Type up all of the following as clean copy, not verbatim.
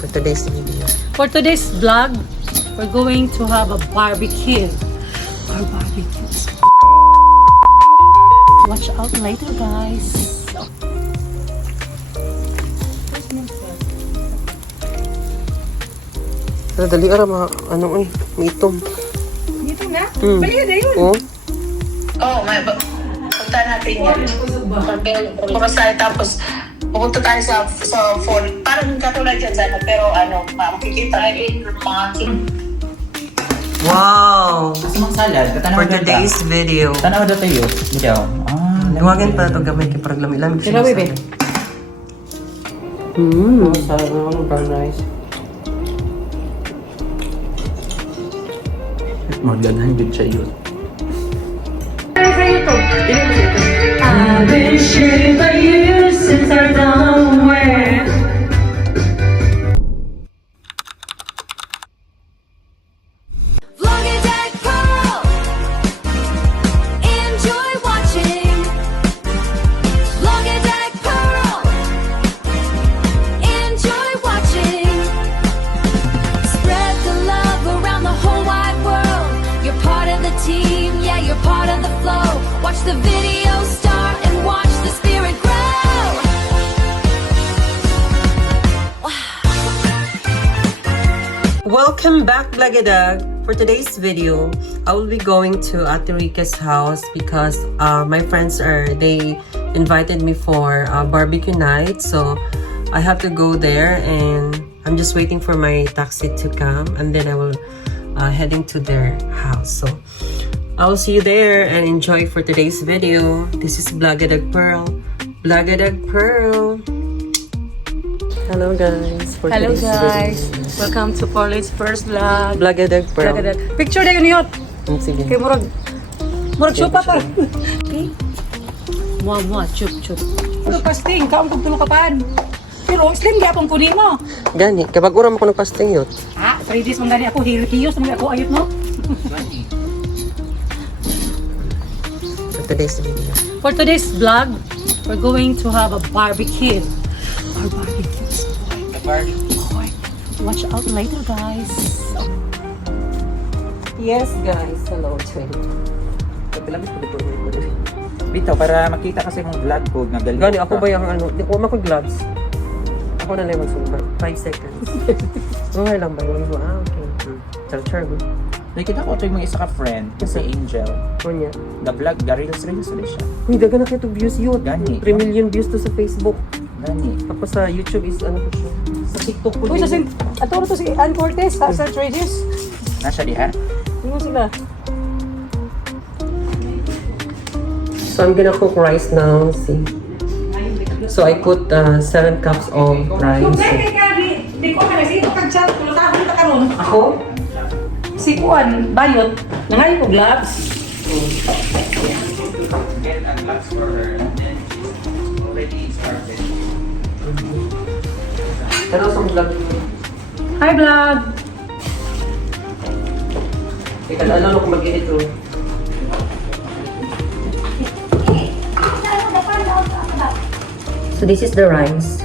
for today's video? For today's vlog, we're going to have a barbecue. Our barbecue. Watch out later, guys. Dali ara ano may itom. Dito na? Mm. Balik na yun. Oh. May punta natin yan. Kumasay tapos pupunta tayo sa fall. Parang katulad yan sana, pero makikita ay mga Wow! Asamang salad, For today's video. Tanaw na tayo. Bitaw. Duwagin pa ito gamay kay parang lamig-lamig siya. Grabe, be. Very nice. Maganahan yun siya yun. I've been shitting for years since I don't wear. Vlogger Pearl, enjoy watching. Vlogger Pearl, enjoy watching. Spread the love around the whole wide world. You're part of the team, yeah, you're part of the flow. Watch the video start and watch the spirit grow. Welcome back, Blagadag. For today's video, I will be going to Ate Rica's house because my friends they invited me for barbecue night. So I have to go there and I'm just waiting for my taxi to come and then I will heading to their house. So I will see you there and enjoy for today's video. This is Blagadag Pearl. Blagadag Pearl. Hello guys. For Hello, today's guys. video. Welcome to Pauline's first vlog. Blagadag Pearl. Picture na yun yun. Sige. Kay Murag chupa pa. Okay. Mua, chup. Ano pasting? Kaon kong tulukapaan. Pero slim di akong kunin mo. Gani, kapag uram ako nagpasting yun. 3 days mong gani ako. Hiyos mong ako ayot mo. For today's video. For today's vlog, we're going to have a barbecue. Our barbecue. Watch out later, guys. Yes guys, hello Twin. Bitaw, para makita kasi mong vlog ko na galing. Gani, ako ba yung di ko ako gloves. Ako na lang magsumba. 5 seconds. Okay lang ba yun? Okay. Char. Nakita ko ito yung mga isa ka friend, kasi Angel. Kunya. The vlog, the reels ulit siya. Uy, daga na kayo to views yun. Gani. 3 million views to sa Facebook. Gani. Tapos sa YouTube is ano po siya. Sa TikTok po Uy, din. ato to si Ann Cortez, Search Radius. Nasya diha? Ano sila? So I'm gonna cook rice now. See. So I put 7 cups of rice. Di ko ka nasi, ito kag-chat, kulutahon ka karon. Ako? Si Kuan, bayot, nangayon ko gloves. Get a glass for her and then she's already started. Pero sa vlog. Hi, vlog! Ika na ano kung mag-edit ro. So this is the rice.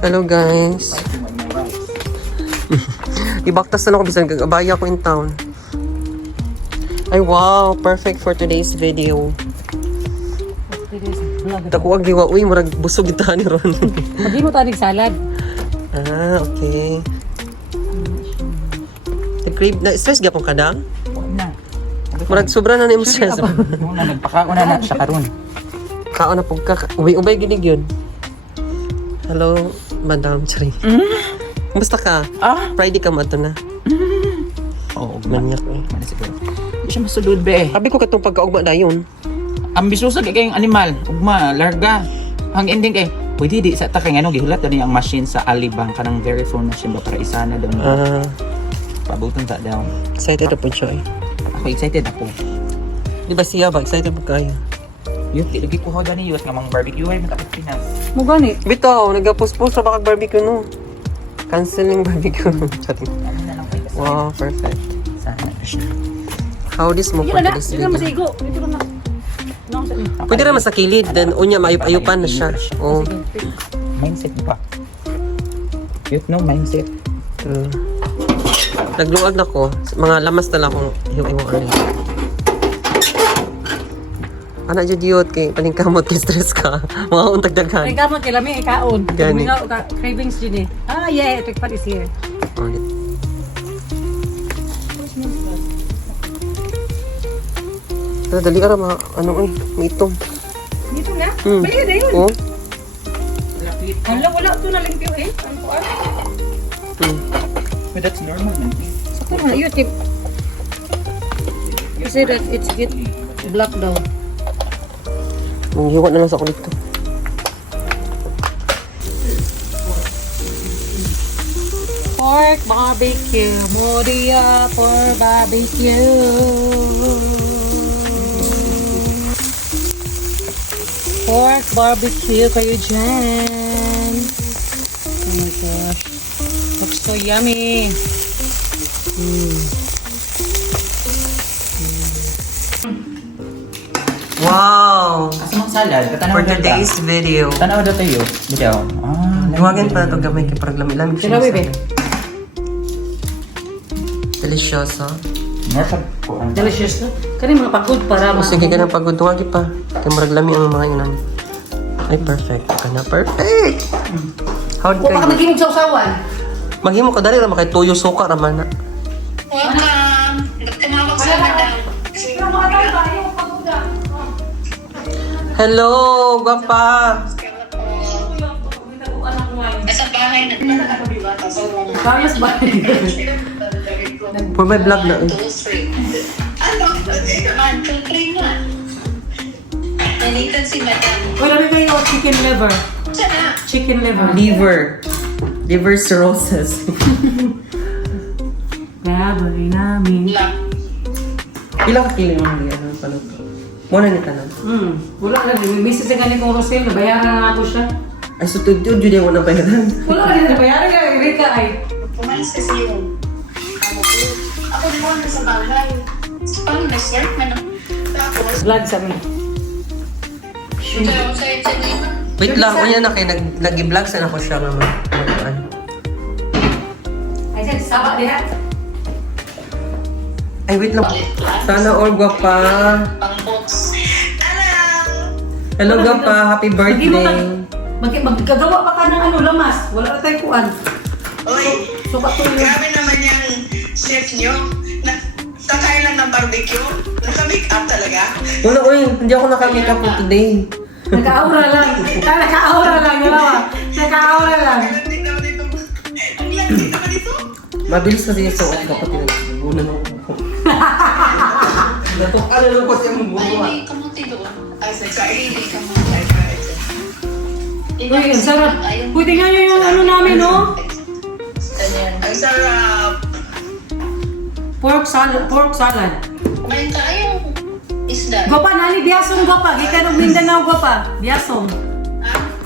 Hello guys. Ibaktas na ako bisan kagabaya ko in town. Ay wow, perfect for today's video. Dako ang giwa, uy, murag busog ita ni Ron. Hindi mo tanig salad. Okay. The crave na stress gyapon ka da? Na. Murag sobra na ni mo stress. Una, nagpakauna na siya karon. Kaon na pug ka. Ubay ginig yun. Hello, Madam Chari. Kumusta ka? Friday ka mato na. Oo, Manyak eh. Ano siguro? Di siya masulod be. Sabi ko katong pagkaugma dayon. Ambisyosa kay kayong animal, ugma, larga. Ang ending kay pwede di sa ta kay ano gihulat ani ang machine sa Alibang kanang very phone machine ba para isana daw. Pabuton ta daw. Excited na po siya eh. Ako excited ako. Di ba siya ba? Excited po kayo. Yun, di lagi ko hawda ni nga mga barbecue ay matapos Pinas. Mo gani. Bitaw, nag-post-post na baka barbecue no. Canceling barbecue. Ano na lang kayo kasi. Wow, perfect. Sana siya. How this mo for Yun na, today's yun na video? masigo. Ito na. No, sa iyo. Pwede naman sa kilid, then unya maayup-ayupan na siya. Oh. Mindset ba? You know, mindset. Nagluwag na ko. Mga lamas na lang kung yung ano. Anak jud yun kay paningkamot kay stress ka. Mga untag Ay, daghan. kamot kay lami ikaon. Gani. Cravings yun eh. Ah, yeah. Ito pa is here. Dali ara mga ano may itom. Dito nga. Hmm. Bali na yun. Oh. Wala ito na limpyo eh. Ano ko ah? But that's normal man. Sakto na yun. You say that it's get black daw. Hiwa na lang sa kulit ko. Pork barbecue. Moria for barbecue. Pork barbecue kayo dyan. Oh my gosh. Looks so yummy. Wow! Asa mang salad? Katanaw For daw ta. today's video. Tanaw daw tayo. Bitaw. Duwagin pa na ito gamay kay parang lamig-lamig Sila, bebe. Delicioso. More pag kuan. Delicious no? Kani mga pagod para O sige ka na pagod. Duwagi pa. Kay marag lami ang mga inan. Ay, perfect. Ka na. Perfect! How'd Huwag ka kayo? magiging sa usawan. Maghimo ka dali naman kay tuyo suka raman na. Welcome! Tumawag sa madam. Hello! Gwapa! Nasa bahay na. Kayos ba? For my vlog na eh. 2, 3. Ano? 1, 2, 3 na. Nalitan si madam. Uy, lami kayo chicken liver. Sana. Chicken liver. Liver. Liver cirrhosis. Gabay namin. Lang. Ilang kilo yung ano pala to? Muna ni tanan. Wala na. Misis sa ganit kong Rosel. Nabayaran na ako siya. Ay, so tudyo yun yung unang bayaran. Wala ka rin nabayaran ka. Rika ay. Pumalis kasi yun. Ako din ako nasa bahay. Parang nag-start na no. Tapos, Vlog sa amin. ito ako sa Italian. Wait lang, unya na kayo, nag-vlog sana ko siya naman. Ay, siya, sawa diha. Ay, wait lang. Sana all gwapa. Pang box. Alam! Hello gwapa, happy birthday. Magkagawa pa ka ng ano, lamas. Wala na tayo kuan. Uy! Sukat ko yun. Grabe naman yung chef nyo. Kakain lang ng barbecue. Naka-make up talaga. Wala, uy, hindi ako naka-makeup for today. Naka-aura lang. Naka-aura lang. Yun ba? Naka-aura lang. Ang lantik naman dito. Ang lantik naman dito. Mabilis kasi yung suot dapat yun. Bunan ako. Natukal na lang kasi ang Ay, buwan. may kamuti doon. Ay, nagsain. May kamuti. Uy, ang sarap. Pwede nga yun yung ano namin, no? Ang sarap. Pork salad. Pork salad. Kumain tayo. Isda. Gopa, nani biasong gopa. Gikan og Mindanao gopa. Biasong.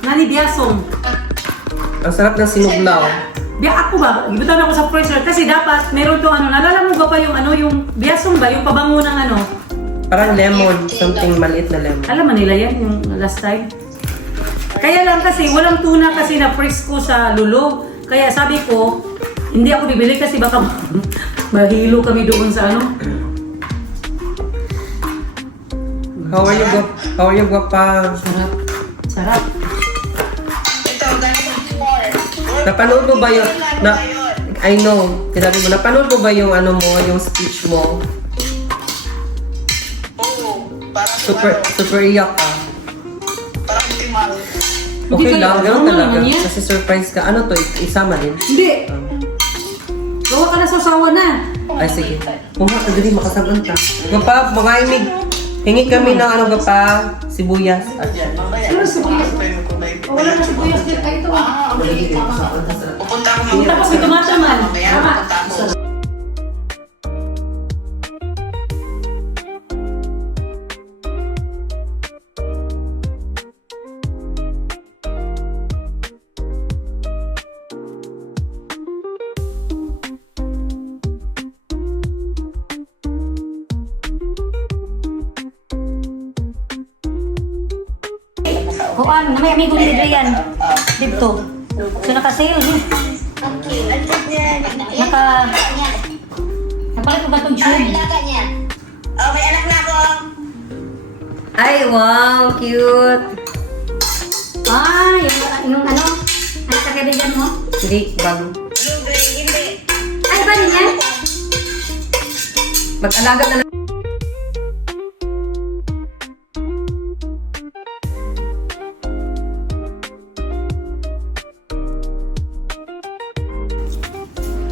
Nani biasong. Ang sarap ng sinuglaw. Biya ako ba? Gibutan ako sa freezer kasi dapat meron to ano. Nalala mo gopa yung ano yung biasong ba yung pabango ng ano. Parang lemon, something maliit na lemon. Alam mo nila yan yung last time. Kaya lang kasi walang tuna kasi na fresh ko sa lulo. Kaya sabi ko hindi ako bibili kasi baka mahilo kami doon sa ano. How are you gwapa? Sarap. Sarap. Ito, ganito more. Napanood mo ba yung I know, sinabi mo, napanood mo ba yung ano mo, yung speech mo? Oo. Parang Super iyak ka. Parang timal. Okay Hindi lang, kayo- gano'n ano talaga. naman yan? Kasi surprise ka. Ano to, isama din? Hindi. Gawa ka na sa usawa na. Ay, sige. Kung ka dali, makasagon ka. Gapa, mga imig. Hingi kami ng ano gapa, sibuyas. Ano sibuyas? Wala na sibuyas din. Ay, ito. Ah, okay. Pupunta ako mamaya. Tapos may tomata man. Mamaya, Tama. pupunta ako. Kuan, namay amigo ni Adrian. Dito. So naka-sale ni. Napalit ko ba itong tube? Oh, may anak na ako. Ay, wow, cute. Ah, yung ano? Ano sa kaibigan mo? Hindi, bago. Libre, hindi. Ay, ba niya? Mag-alaga na lang.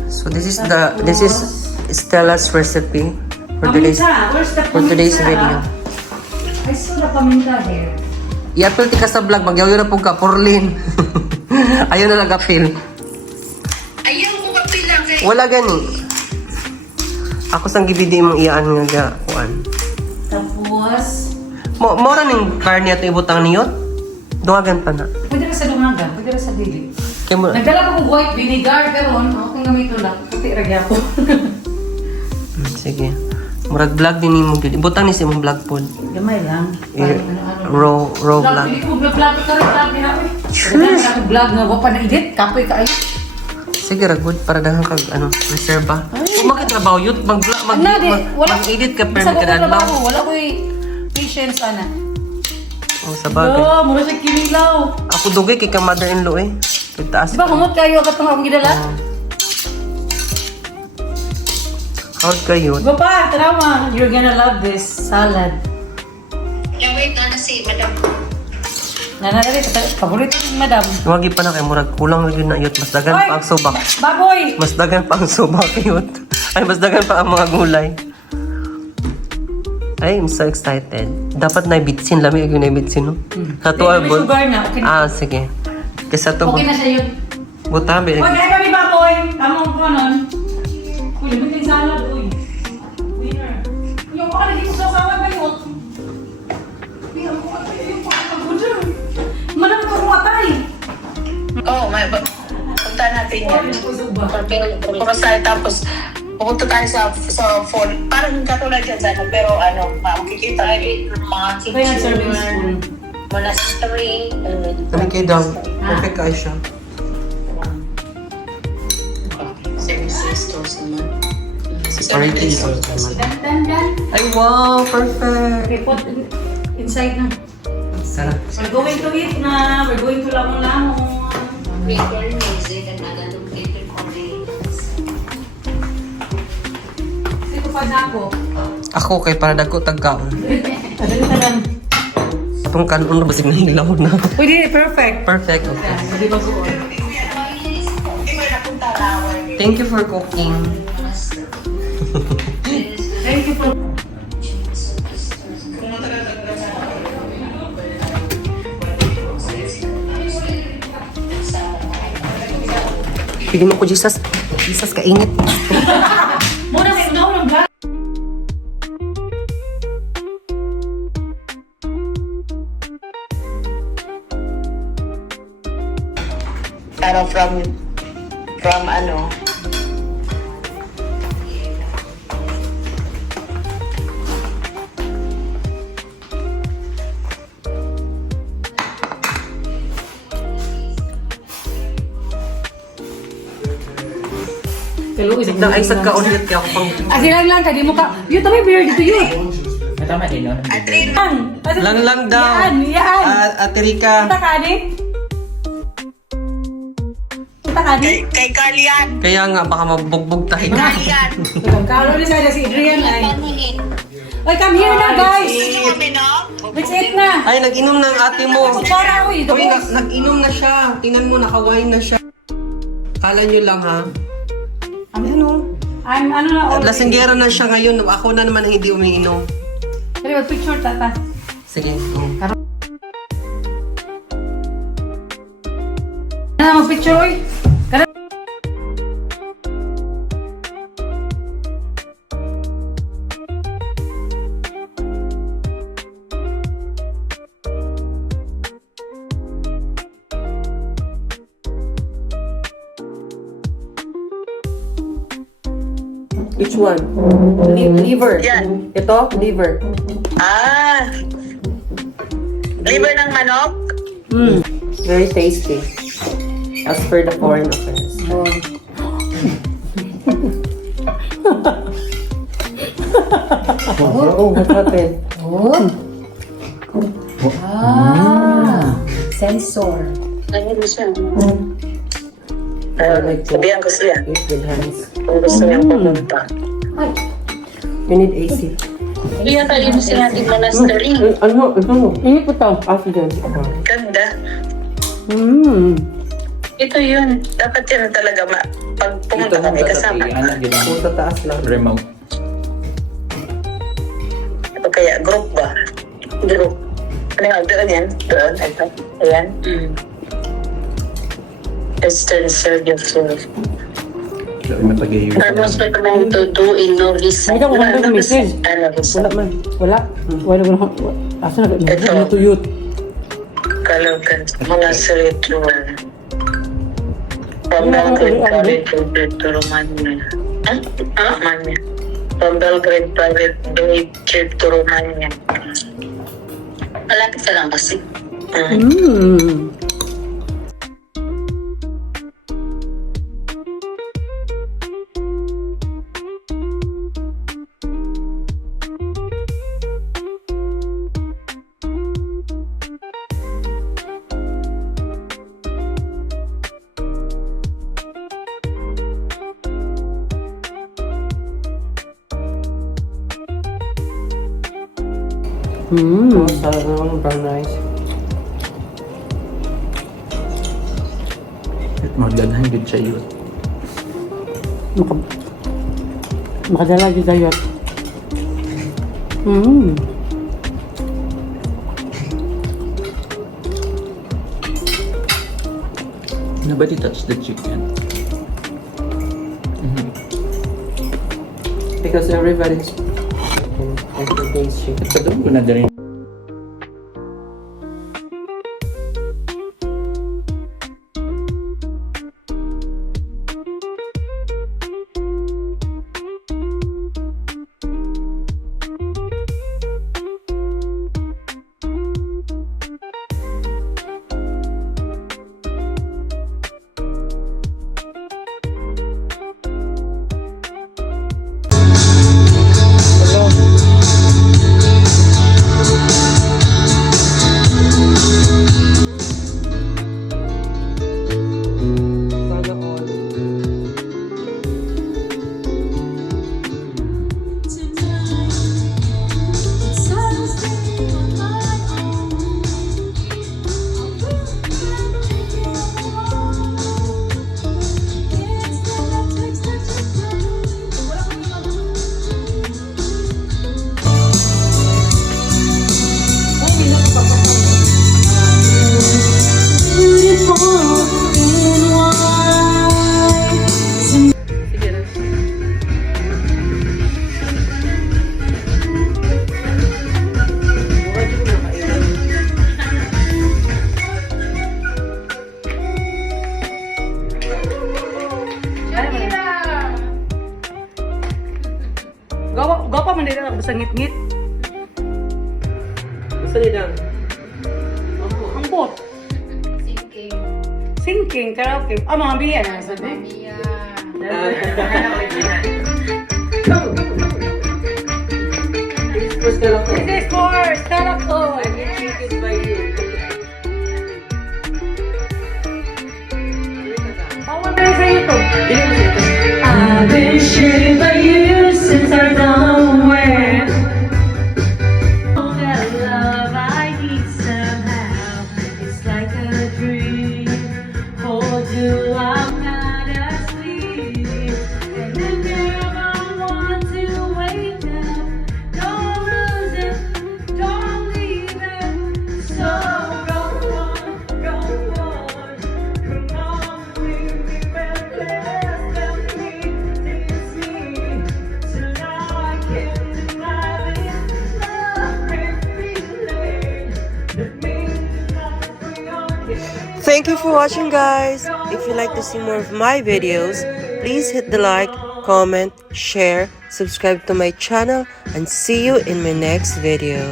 So this is Stella's recipe for today's Where's the video. I saw the paminta there. I-apil ti ka sa vlog, magyaw na po ka, Porlin. Ayaw na nag-apil. Ayaw ko kapilang kay... Wala gani. Ako sang gibidi mong iyaan nga kuan. Tapos, Mora ning karne ato ibutang niyot. Duwagan pa na. pwede na sa lumaga, pwede na sa dili. Kay mo Nagdala ko kong white vinegar, pero okay nga may tulak. Puti ragya ko. sige. Murag vlog din nimo gid. Ibutang ni sa imong vlog pod. Gamay lang. Eh, Parang raw vlog. Hindi ko vlog ka rin, vlog ni Hawi. Vlog nga, wapa na edit, kapoy ka ay. Sige ra good para daghang kag reserva. Kung makitrabaho yut mag-edit ka per kada adlaw. Wala ko'y patience, ana. Oh, sa bagay. Oh, mura siya kinilaw. Ako dugay kay ka mother-in-law eh. Kay taas. Di ba, humot kayo katong akong gidala? Howard kayo. Di ba pa, tanawa, you're gonna love this salad. Yung wait na si Madam. Nanadali, paborito ni Madam. Wagi pa na kay murag kulang lang yun na yut. Mas dagan Oy! pa ang subak. Baboy! Mas dagan pa ang subak yut. Ay, mas dagan pa ang mga gulay. Ay, I'm so excited. Dapat na bitsin. Lami yung na bitsin, no? Sa to, May sugar na, okay na. Ah, sige. Kesa to, Okay na siya yun. butabi. Hoy, kaya kami baboy! Tamang ko nun. Uy, labit yung salad, uy. Winner. Yung baka naging sa salad na yun. Uy, ang kuha tayo yung pagkakuda. Madami ko kumatay. Oh, may... Punta natin yan. Kumasay tapos pupunta tayo sa fall. Parang katulad yan sana, pero ano, makikita ay mga Iba yung serving spoon. monastery. Kami kay Dang. Perfect kayo siya. Stores naman. Parity. Dan. Ay, wow! Perfect! Okay, put inside na. Sarap. We're going to eat na. We're going to lamong-lamong. Paper music and another paper Koreans. Sino pa na ako? Ako kay para dagko tagkaon. Adali na lang. Itong kanon na basig na hilaw na. Pwede, perfect. Perfect. Okay. Hindi ba ko? Thank you for cooking. Thank you for... Bigyan mo ko, Jesus. Jesus, kainit. Muna may unang vlog. Pero from ano, Kaluoy sa Na ay sa kaulit kaya ako pang... Asilang lang, kadi mo ka. Yun, tabi, beer dito yun. Natama din yun. Lang daw. Yan. Ate Rika. Punta ka, Adi? Punta ka, Adi? kay Carlian. Kaya nga, baka mabugbog tayo. Carlian. Kalo ni sana si Adrian ay. Oy, come here na, guys. Kami, no? Let's eat na. Ay, nag-inom ng ate mo. Kutsara, uy. Uy, nag-inom na siya. Tingnan mo, naka-wine na siya. Kala nyo lang, ha? Ano? I'm, ano na, all. Lasinggera na siya ngayon. Ako na naman ang hindi umiinom. Dali, picture, tata. Sige. Ano, mag-picture, uy. Which one? Liver. Yan. Ito, liver. Ah. Liver ng manok? Very tasty. As per the foreign affairs. Oh, what happened? Sensor. Ano mo siya? Like to Sabihan ko siya. eat with hands. Kung gusto niyang pumunta. You need AC. Iyan tayo mo siya natin monastery. Ano? Ini po ito. After. Ganda. Ito yun. Dapat yan talaga pag pumunta kami kasama. Ano, Kung sa taas lang. remote. O kaya group ba? Group. Ano nga, doon yan? Doon. Ito. Ayan. Eastern Serbian Food. Matagayo. I was recommend to do in Novis. Ay, ako ganda ng message. Novis. Wala man. Wala. Wala. Asa na? Ito. Ano to youth? Kalokan. Monastery tour. From Belgrade Private to Romania. Romania. From Belgrade Private Day trip to Romania. Malapit sa lang kasi. Sarap naman brown rice. Magdaghan din siya yun. Makadala dito yun. Nobody touched the chicken. Because everybody's everything's chicken. Ito doon ko na rin. Sana all. Gawa man nila basta ngit-ngit. Gusto nila. Ambot. Sinking. Karaoke. Mga biya na sabi. It's for Stella Cole. This is for Stella Cole. I will treat it by you. Bawal na sa YouTube. I've been shaded by you since I don't wear. That love I need somehow. It's like a dream. Hold you, I'm not asleep. And if you ever want to wake up, don't lose it, don't leave it. So go on, come on, leave me breathless, tell me, tease me, till I can't deny this love feeling. Let me deny for your kiss. Thank you for watching, guys. If you like to see more of my videos, please hit the like, comment, share, subscribe to my channel, and see you in my next video.